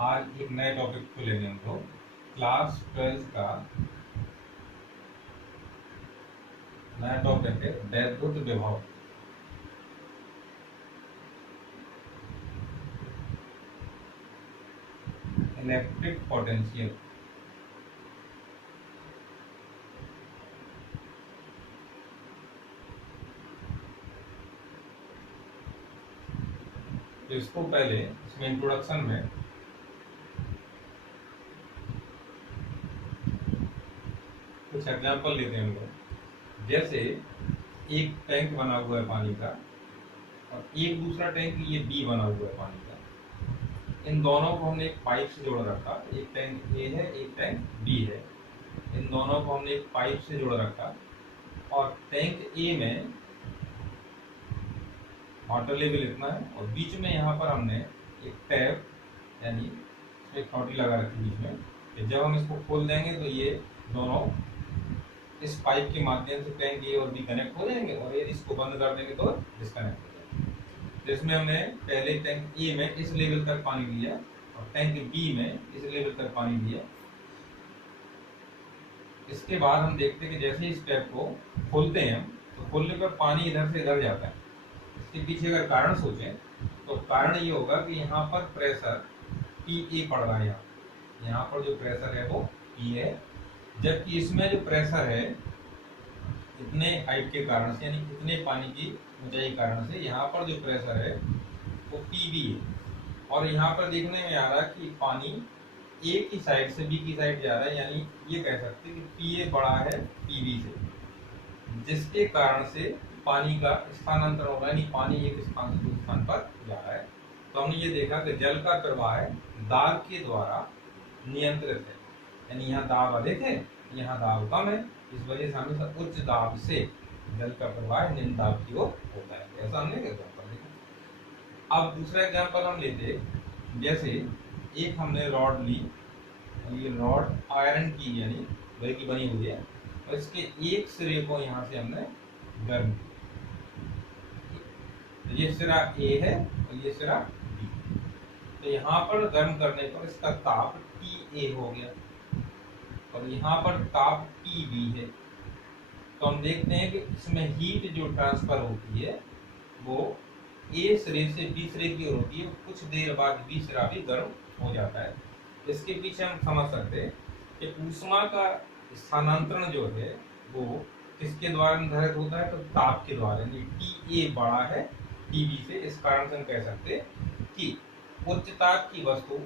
आज एक नए टॉपिक को लेंगे हम लोग, क्लास 12 का नया टॉपिक है वैद्युत विभव। Electric potential. तो इसको पहले इसमें इंट्रोडक्शन में कुछ एग्जांपल लेते हैं हम लोग। जैसे एक टैंक बना हुआ है पानी का और एक दूसरा टैंक ये बी बना हुआ है पानी का। इन दोनों को हमने एक पाइप से जोड़ रखा, एक टैंक ए है एक टैंक बी है। इन दोनों को हमने एक पाइप से जोड़ रखा और टैंक ए में वाटर लेवल इतना है और बीच में यहाँ पर हमने एक टैप यानी एक टोटी लगा रखी बीच में कि जब हम इसको खोल देंगे तो ये दोनों इस पाइप के माध्यम से टैंक ए और बी कनेक्ट हो जाएंगे और यदि इसको बंद कर देंगे तो डिस्कनेक्ट हो जाएंगे। तो इसमें हमने पहले टैंक ए में इस लेवल तक पानी लिया और टैंक बी में इस लेवल तक पानी लिया। इसके बाद हम देखते हैं कि जैसे इस टैप को खोलते हैं तो खोलने पर पानी इधर से इधर जाता है। इसके पीछे अगर कारण सोचें तो कारण ये होगा कि यहाँ पर प्रेशर पी ए पड़ रहा है। यहाँ पर जो प्रेशर है वो पी है, जबकि इसमें जो प्रेशर है इतने हाइट के कारण से यानी इतने पानी की ऊंचाई कारण से यहाँ पर जो प्रेशर है वो पी बी है। और यहाँ पर देखने में आ रहा है कि पानी ए की साइड से बी की साइड जा रहा है, यानी ये कह सकते हैं कि पी ए बड़ा है पी बी से, जिसके कारण से पानी का स्थानांतरण होगा यानी पानी एक स्थान से दूसरे स्थान पर जा रहा है। तो हमने ये देखा कि जल का प्रवाह दाब के द्वारा नियंत्रित है, यानी यहाँ दाब अधिक है यहाँ दाब कम है, इस वजह से हमेशा उच्च दाब से जल का प्रवाह निम्न दाब की ओर होता है। ऐसा हमने एग्जाम्पल देखा। अब दूसरा एग्जाम्पल हम लेते, जैसे एक हमने रॉड ली, ये रॉड आयरन की यानी लोहे की बनी हुई है और इसके एक सिरे को यहाँ से हमने गर्म, ये सिरा ए है और ये सिरा बी। तो यहाँ पर गर्म करने पर इसका ताप टी ए हो गया और यहाँ पर ताप टी बी है। तो हम देखते हैं कि इसमें हीट जो ट्रांसफर होती है वो ए सिरे से बी सिरे की ओर होती है, कुछ देर बाद बी सिरा भी गर्म हो जाता है। इसके पीछे हम समझ सकते हैं कि ऊष्मा का स्थानांतरण जो है वो किसके द्वारा निर्धारित होता है, तो ताप के द्वारा, यानी टी ए बड़ा है टी बी से। इस कारण से हम कह सकते हैं कि उच्च ताप की वस्तु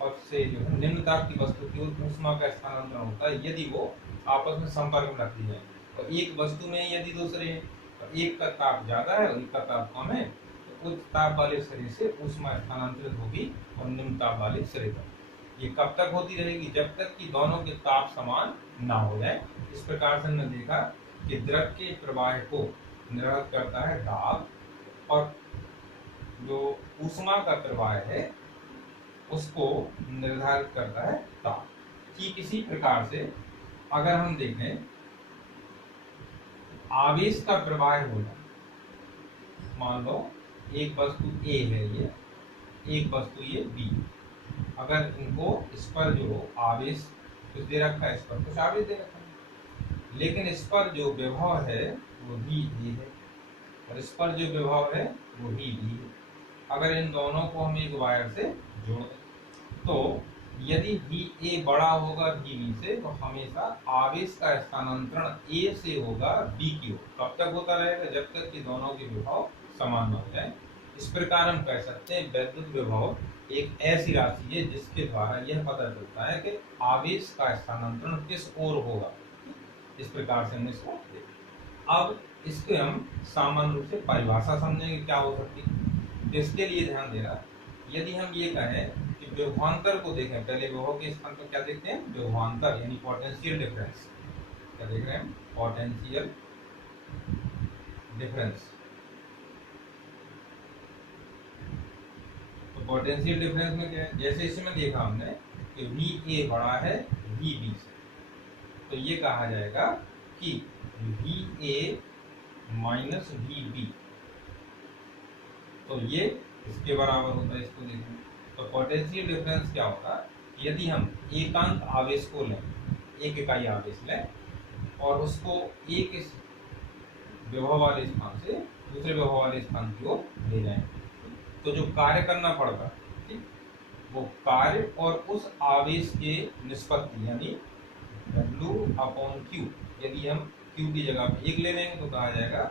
और से जो है निम्न ताप की वस्तु की ओर ऊष्मा का स्थानांतरण होता है यदि वो आपस में संपर्क में रखती है। और एक वस्तु में यदि दूसरे हैं तो एक का ताप ज्यादा है और एक का ताप कम है तो उच्च ताप वाले सिरे से ऊष्मा स्थानांतरित होगी और निम्न ताप वाले सिरे पर। ये कब तक होती रहेगी, जब तक कि दोनों के ताप समान ना हो जाए। इस प्रकार से हमने देखा कि द्रव के प्रवाह को निर्धारित करता है दाब और जो ऊष्मा का प्रवाह है उसको निर्धारित करता है ताप। ठीक इसी प्रकार से अगर हम देखें आवेश का प्रवाह होना, मान लो एक वस्तु ए है ये, एक वस्तु ये बी, अगर इनको इस पर जो आवेश कुछ दे रखा है, इस पर कुछ आवेश दे रखा है, लेकिन इस पर जो विभव है वो भी ए है और इस पर जो विभव है वो भी बी है। अगर इन दोनों को हम एक वायर से जोड़ दें तो यदि भी ए बड़ा होगा भी बी से तो हमेशा आवेश का स्थानांतरण ए से होगा बी की ओर। कब तक होता रहेगा, जब तक कि दोनों के विभव समान हो जाए। इस प्रकार हम कह सकते हैं वैद्युत विभव एक ऐसी राशि है जिसके द्वारा यह पता चलता है कि आवेश का स्थानांतरण किस ओर होगा। इस प्रकार से हमने इसको देखा। अब इसके हम सामान्य रूप से परिभाषा समझेंगे क्या हो सकती है। तो इसके लिए ध्यान देना, यदि हम ये कहें कि विभवांतर को देखें, पहले विभव के स्थान पर क्या देखते हैं, विभवांतर यानी पोटेंशियल डिफरेंस। क्या देख रहे हैं, पोटेंशियल डिफरेंस। तो पोटेंशियल डिफरेंस में क्या है, जैसे इसमें देखा हमने कि वी ए बड़ा है वी बी से, तो ये कहा जाएगा कि V A minus V B, तो ये इसके बराबर होता है। इसको देखें तो पोटेंशियल डिफरेंस क्या होता है, यदि हम एकांक आवेश को लें, एक इकाई आवेश लें और उसको एक इस विभव वाले स्थान से दूसरे विभव वाले स्थान की ओर ले जाएं, तो जो कार्य करना पड़ता है, ठीक, वो कार्य और उस आवेश के निष्पत्ति यानी W/Q, यदि हम Q की जगह पे 1 ले लेंगे तो कहा जाएगा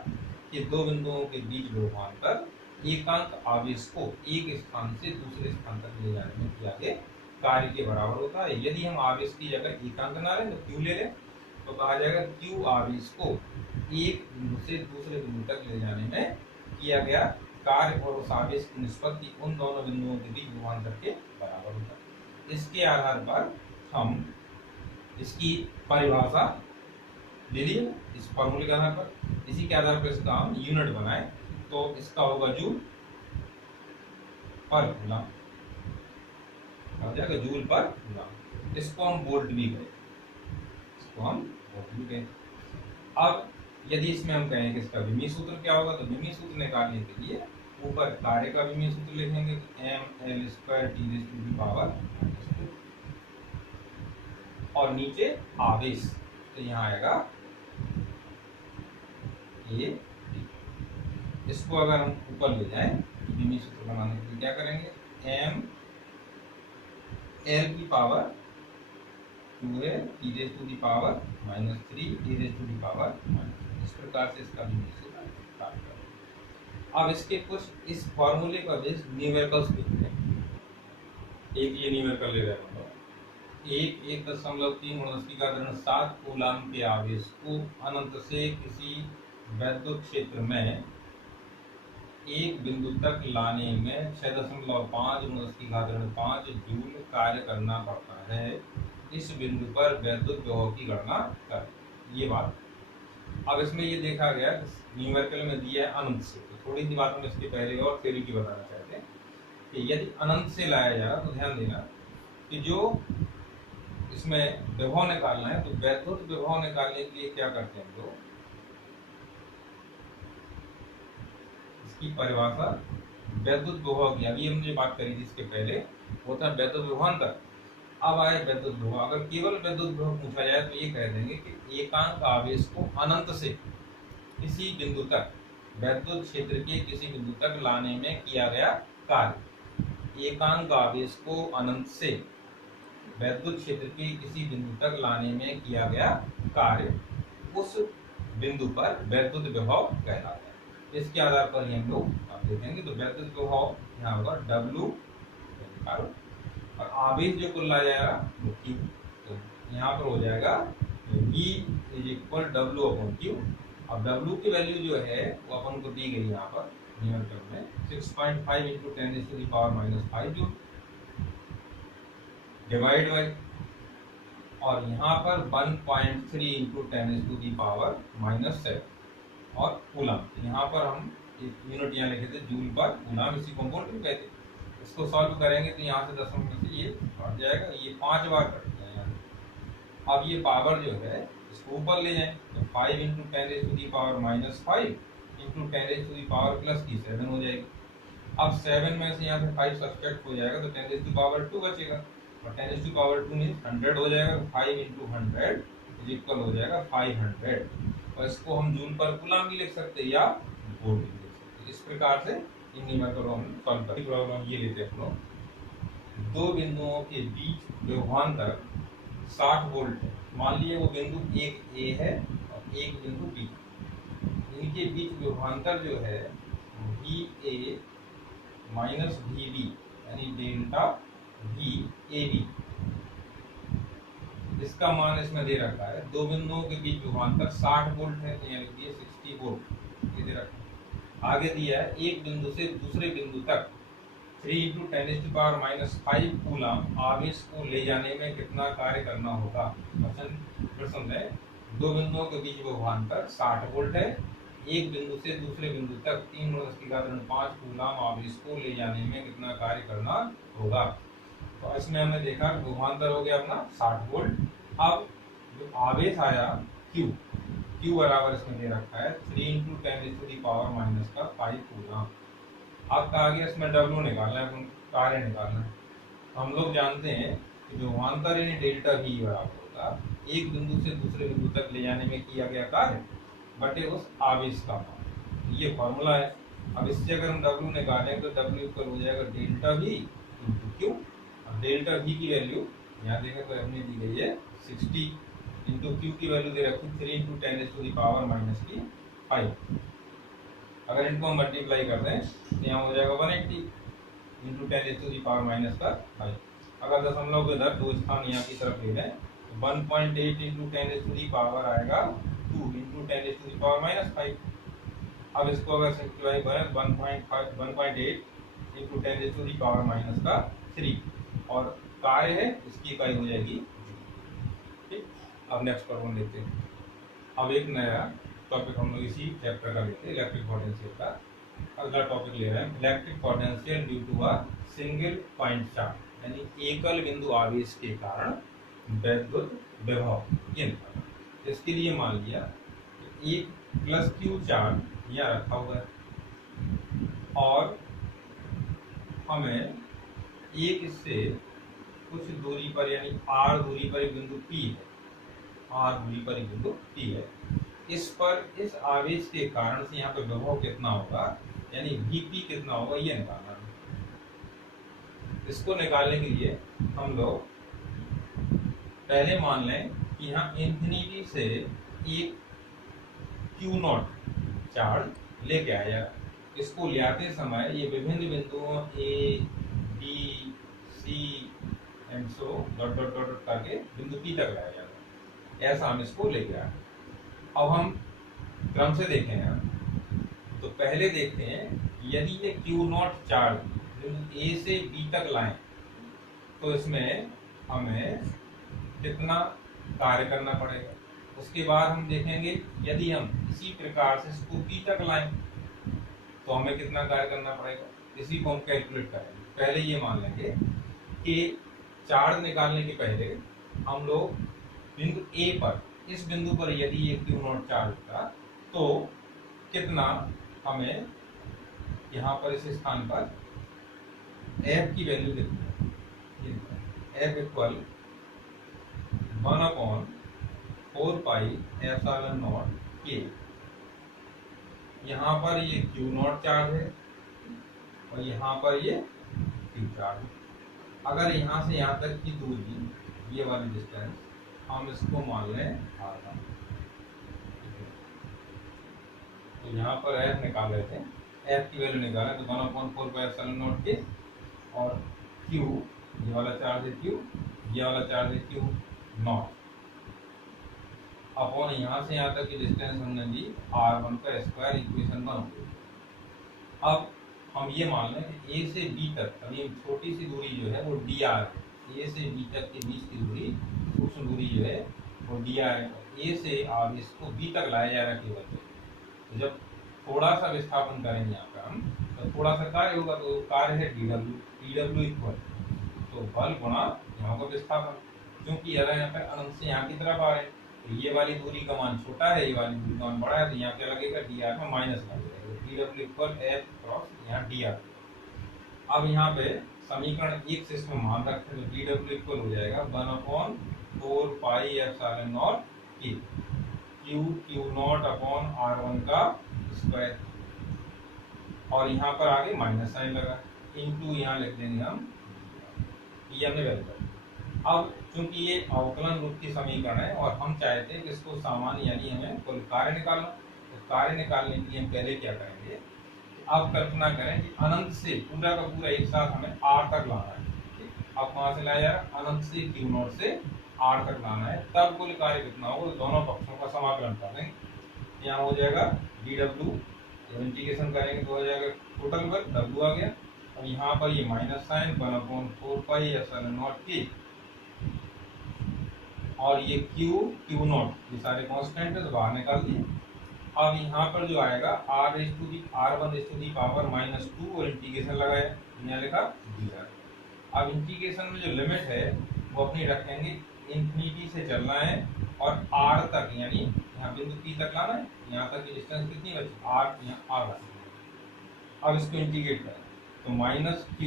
कि दो बिंदुओं के बीच विभवांतर एकांक आवेश को एक स्थान से दूसरे स्थान तक ले जाने में किया गया कार्य के बराबर होता है। यदि हम आवेश की जगह एकांक ना लें तो Q ले लें तो कहा जाएगा Q आवेश को एक बिंदु से दूसरे बिंदु तक ले जाने में किया गया कार्य और उस आवेश की निष्पत्ति उन दोनों बिंदुओं के बीच विभवांतर के बराबर होता है। इसके आधार पर हम इसकी परिभाषा ले लिए इस फॉर्मूले के आधार पर, इसी के आधार पर इसका हम यूनिट बनाए तो इसका होगा जूल पर कूलम, हो जाएगा जूल पर कूलम। इसको हम वोल्ट भी कहें, इसको हम वोल्ट भी कहें। अब यदि इसमें हम कहें कि इसका विमीय सूत्र क्या होगा, तो विमीय सूत्र निकालने के लिए ऊपर कार्य का विमीय सूत्र लिखेंगे mL²T⁻⁻² और नीचे आवेश, तो यहाँ आएगा ये। इसको अगर हम ऊपर ले जाएं विमीय सूत्र बनाने के लिए क्या करेंगे, mL/T⁻⁻3e⁻⁻, इस प्रकार से इसका विमीय सूत्र प्राप्त करेंगे। अब इसके कुछ इस फॉर्मूले का बेस न्यूमेरिकल्स देखते हैं। एक ये न्यूमेरिकल ले रहे हैं, 1.3 कूलम के आवेश को अनंत से किसी वैद्युत क्षेत्र में एक बिंदु तक लाने में 6.5 जूल कार्य करना पड़ता है। इस बिंदु पर वैद्युत विभव की गणना कर, ये बात। अब इसमें ये देखा गया न्यूमेरिकल में दिया है अनंत से, तो थोड़ी सी बात हम इसके पहले और थ्योरी की बताना चाहते हैं कि यदि अनंत से लाया जाए तो ध्यान देना कि जो इसमें विभव निकालना है, तो वैद्युत विभव निकालने के लिए क्या करते हैं लोग, इसकी परिभाषा वैद्युत विभव की, अभी हमने बात करी थी इसके पहले, होता है वैद्युत विभवांतर। अब आए वैद्युत विभव। अगर केवल वैद्युत विभव पूछा जाए तो ये कह देंगे कि एकांक आवेश को अनंत से किसी बिंदु तक वैद्युत क्षेत्र के किसी बिंदु तक लाने में किया गया कार्य। एकांक आवेश को अनंत से वैद्युत क्षेत्र के किसी बिंदु तक लाने में किया गया कार्य उस बिंदु पर वैद्युत विभव कहलाता है। इसके आधार पर ही हम लोग आप देखेंगे तो वैद्युत विभव यहाँ होगा W और आवेश जो कुल लाया जाएगा वो Q, तो यहाँ पर हो जाएगा V = W/Q। अब W की वैल्यू जो है वो अपन को दी गई यहाँ पर न्यूमेरिकल में 6.5 × 10⁻⁵ जूल डिवाइड बाई, और यहाँ पर 1.3 × 10⁻⁷ और कूलम। यहाँ पर हम एक यूनिट यहाँ लिखे थे जूल पर कूलम, इसी को वोल्ट भी कहते हैं। इसको सॉल्व करेंगे तो यहाँ से दशमलव में से ये कट जाएगा, ये 5 बार कट जाएगा। अब ये पावर जो है इसको ऊपर ले जाएं तो 5 × 10⁻⁵ × 10⁻+7 हो जाएगी। अब 7 में से यहाँ से 5 सब्ट्रैक्ट हो जाएगा तो 10⁻² बचेगा, और 10⁻² मीन्स 100 हो जाएगा। 5 × 100 हो जाएगा 500, और इसको हम जूल पर कूलम भी लिख सकते हैं या वोल्ट भी लिख सकते हैं। इस प्रकार से इन न्यूमेरिकल को हम सॉल्व करते हैं। प्रॉब्लम ये लेते हैं हम लोग, दो बिंदुओं के बीच विभवांतर 60 वोल्ट है। मान लीजिए वो बिंदु एक A है और एक बिंदु B, इनके बीच विभवांतर जो है VA माइनस VB यानी डेल्टा VAB, इसका मान इसमें दे रखा है। दो बिंदुओं के बीच विभवांतर 60 वोल्ट है, तो यहाँ लिख दिए 60 वोल्ट, ये दे रखा है। आगे दिया है एक बिंदु से दूसरे बिंदु तक 3 × 10⁻⁵ कूलम आवेश को ले जाने में कितना कार्य करना होगा। प्रश्न है दो बिंदुओं के बीच विभवांतर 60 वोल्ट है, एक बिंदु से दूसरे बिंदु तक 3 × 10⁻⁵ कूलम आवेश को ले जाने में कितना कार्य करना होगा। तो इसमें हमने देखा विभवांतर हो गया अपना 60 वोल्ट। अब जो आवेश आया Q बराबर इसमें दे रखा है 3 × 10⁻⁻⁵ कूलम। अब कहा गया इसमें W निकालना है, कार्य निकालना है। हम लोग जानते हैं कि विभवांतर यानी डेल्टा V बराबर होगा एक बिंदु से दूसरे बिंदु तक ले जाने में किया गया कार्य बटे उस आवेश का मान। ये फॉर्मूला है। अब इससे अगर हम W निकालें तो W इक्वल हो जाएगा डेल्टा V इंटू क्यू। अब डेल्टा V की वैल्यू यहाँ देखें तो हमने दी गई है 60 इंटू क्यू की वैल्यू दे रखी 3 इंटू 10⁻⁻⁵। अगर इनको हम मल्टीप्लाई कर दें तो यहाँ हो जाएगा 180 इंटू 10⁻⁻⁵। अगर दशमलव के इधर दो स्थान यहाँ की तरफ ले लें तो 1.8 इंटू 10⁻⁻ आएगा 2 इंटू 10⁻⁻⁵। अब इसको अगर सिंप्लीफाई करें 1.8 इंटू 10⁻⁻3 और कार्य है इसकी इकाई हो जाएगी। ठीक, अब नेक्स्ट प्रॉब्लम लेते हैं। अब एक नया टॉपिक हम लोग इसी चैप्टर का लेते हैं, इलेक्ट्रिक पोटेंशियल का। अगला टॉपिक ले रहे हैं electric potential due to a single point charge, यानी एकल बिंदु आवेश के कारण वैद्युत विभव। इसके लिए मान लिया एक प्लस क्यू चार्ज यहाँ रखा हुआ है और हमें एक इससे कुछ दूरी पर यानी r दूरी पर एक बिंदु P है, r दूरी पर एक बिंदु P है। इस पर इस आवेश के कारण से यहाँ पे विभव कितना होगा यानी Vp कितना होगा ये निकालना है। इसको निकालने के लिए हम लोग पहले मान लें कि यहाँ इंफिनिटी से एक Q0 चार्ज लेके आया। इसको ले आते समय ये विभिन्न बिंदुओं A, B, C and so dot dot dot करके बिंदु P तक लाया जाता है। ऐसा हम इसको लेके आए। अब हम क्रम से देखें यहाँ तो पहले देखते हैं यदि ये Q0 चार्ज बिंदु A से B तक लाएं तो इसमें हमें कितना कार्य करना पड़ेगा। उसके बाद हम देखेंगे यदि हम इसी प्रकार से इसको P तक लाएं तो हमें कितना कार्य करना पड़ेगा, इसी को हम कैलकुलेट करेंगे। पहले ये मान लेंगे कि चार्ज निकालने के पहले हम लोग बिंदु A पर, इस बिंदु पर यदि ये Q0 चार्ज था तो कितना हमें यहाँ पर इस स्थान पर F की वैल्यू लिखनी है। F equal 1/4πε0 K। यहाँ पर ये Q0 चार्ज है और यहाँ पर ये Q चार्ज है। अगर यहाँ से यहाँ तक की दूरी ये वाली डिस्टेंस हम इसको मान लें r1, तो यहाँ पर F निकाल लेते हैं। F की वैल्यू निकालें तो 1/4πε0 K और Q ये वाला चार्ज है Q, ये वाला चार्ज है Q0 अपॉन यहाँ से यहाँ तक की डिस्टेंस हमने दी r1 का स्क्वायर, इक्वेशन 1 हो गई। अब हम ये मान लें कि A से B तक, अभी छोटी सी दूरी जो है वो dr है। A से B तक के बीच की दूरी, सूक्ष्म दूरी जो है वो dr है। A से आप इसको B तक लाया जा रहा है केवल। तो जब थोड़ा सा विस्थापन करेंगे यहाँ पर हम तो थोड़ा सा कार्य होगा, तो कार्य है dw इक्वल तो बल गुणा यहाँ का विस्थापन। क्योंकि अगर यहाँ पर अनंत से यहाँ की तरफ आ रहे हैं तो ये वाली दूरी का मान छोटा है, ये वाली दूरी का मान बड़ा है, तो यहाँ क्या लगेगा dr में माइनस लगेगा। dw इक्वल F क्रॉस यहाँ dr। अब यहाँ पे समीकरण 1 से इसमें मान रखते हैं तो dw इक्वल हो जाएगा 1/4πε0 K Q0 अपॉन r1 का स्क्वायर और यहाँ पर आगे माइनस साइन लगा इंटू यहाँ लिख देंगे हम ये हमने वैल्यू। अब चूंकि ये अवकलन रूप की समीकरण है और हम चाहते हैं कि इसको सामान्य यानी हमें कुल कार्य निकालना, तो कार्य निकालने के लिए हम पहले क्या करेंगे, अब कल्पना करें कि अनंत से पूरा का पूरा एक साथ हमें r तक लाना है। अब कहाँ से लाया जा रहा है, अनंत से Q0 से r तक लाना है। तब कुल कार्य कितना होगा, दोनों पक्षों का समाकलन कर देंगे। यहाँ हो जाएगा dw, जब इंटीग्रेशन करेंगे तो हो जाएगा टोटल वर्क w आ गया। अब यहाँ पर ये माइनस साइन 1/4πε0 K और ये Q0 ये सारे कांस्टेंट है तो बाहर निकाल दिए। अब यहाँ पर जो आएगा r1⁻² और इंटीग्रेशन लगाया, यहाँ लिखा dr। अब इंटीग्रेशन में जो लिमिट है वो अपनी रखेंगे, इंफिनिटी से चलना है और r तक यानी यहाँ बिंदु P तक लाना है। यहाँ तक की डिस्टेंस कितनी बची, r, यहाँ r। अब इसको इंटीग्रेट करें तो -Q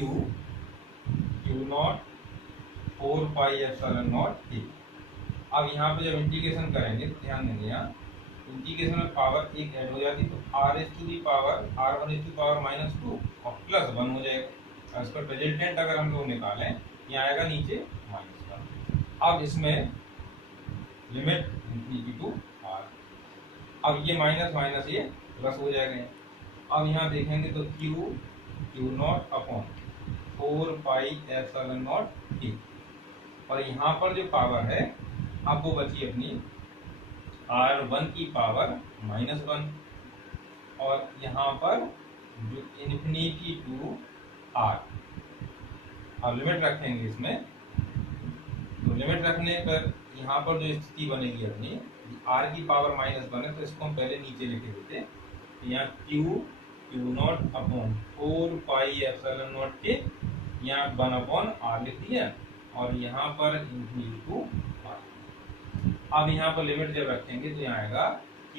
Q0 4 pi epsilon not a. अब यहाँ पे जब इंटीग्रेशन करेंगे तो ध्यान देंगे, यहाँ इंटीग्रेशन में पावर एक ऐड हो जाती है तो r is to the power r1 is to power -2 और +1 हो जाएगा। और इसका रिजल्टेंट अगर हम लोग निकालें यहाँ आएगा नीचे -1। अब इसमें लिमिट इंफिनिटी टू r, अब ये माइनस माइनस ये प्लस हो जाएगा। अब यहाँ देखेंगे तो Q not upon 4 pi epsilon not a, और यहाँ पर जो पावर है अब वो बची अपनी r1 की पावर -1, और यहाँ पर जो इन्फिनिटी टू r। अब लिमिट रखेंगे इसमें, तो लिमिट रखने पर यहाँ पर जो स्थिति बनेगी अपनी r की पावर -1 है तो इसको हम पहले नीचे लिखे देते। यहाँ Q not upon 4 pi epsilon naught के, यहाँ 1/r लिख दिया, और यहाँ पर इन्फिनिटी टू r। अब यहाँ पर लिमिट जब रखेंगे तो यहाँ आएगा Q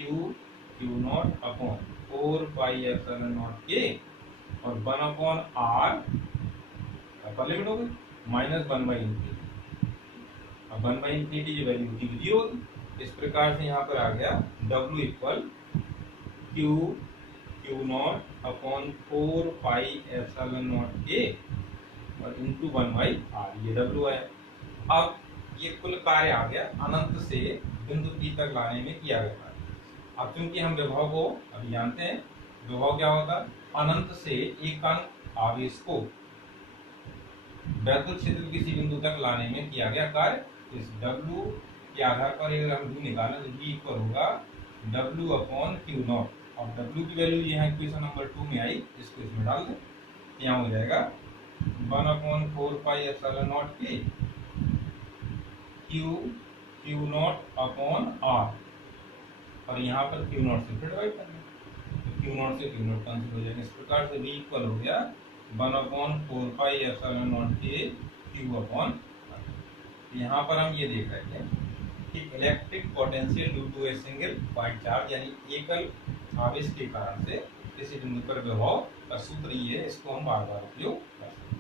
not upon 4 pi epsilon naught के और 1/r, अपर लिमिट हो गई -1/∞। अब 1/∞ की वैल्यू होती है 0 होगी। इस प्रकार से यहाँ पर आ गया W equal Q not upon 4 pi epsilon naught के और इंटू 1/r, ये W है। अब ये कुल कार्य आ गया अनंत से बिंदु P तक लाने में किया गया कार्य। अब क्योंकि हम विभव को अभी जानते हैं, विभव क्या होता है, अनंत से एक कण आवेश को वैद्युत क्षेत्र किसी बिंदु तक लाने में किया गया कार्य। इस W के आधार पर अगर हम V निकालें तो V इक्वल होगा W अपॉन Q नॉट। अब W की वैल्यू यहाँ इक्वेशन नंबर 2 में आई, इसको इसमें डाल दें, यहाँ हो जाएगा 1/4 पाई एप्सिलॉन नॉट के Q नॉट अपॉन R, और यहाँ पर Q नॉट से फिर डिवाइड करना, तो Q नॉट से Q नॉट कैंसिल हो जाएगा। इस प्रकार से V इक्वल हो गया 1/4 पाई एप्सिलॉन नॉट के Q अपॉन R। यहाँ पर हम ये देख रहे थे कि electric potential due to a single point charge, यानी एकल आवेश के कारण से किसी बिंदु पर विभव का सूत्र ये है, इसको हम बार बार उपयोग कर सकते हैं।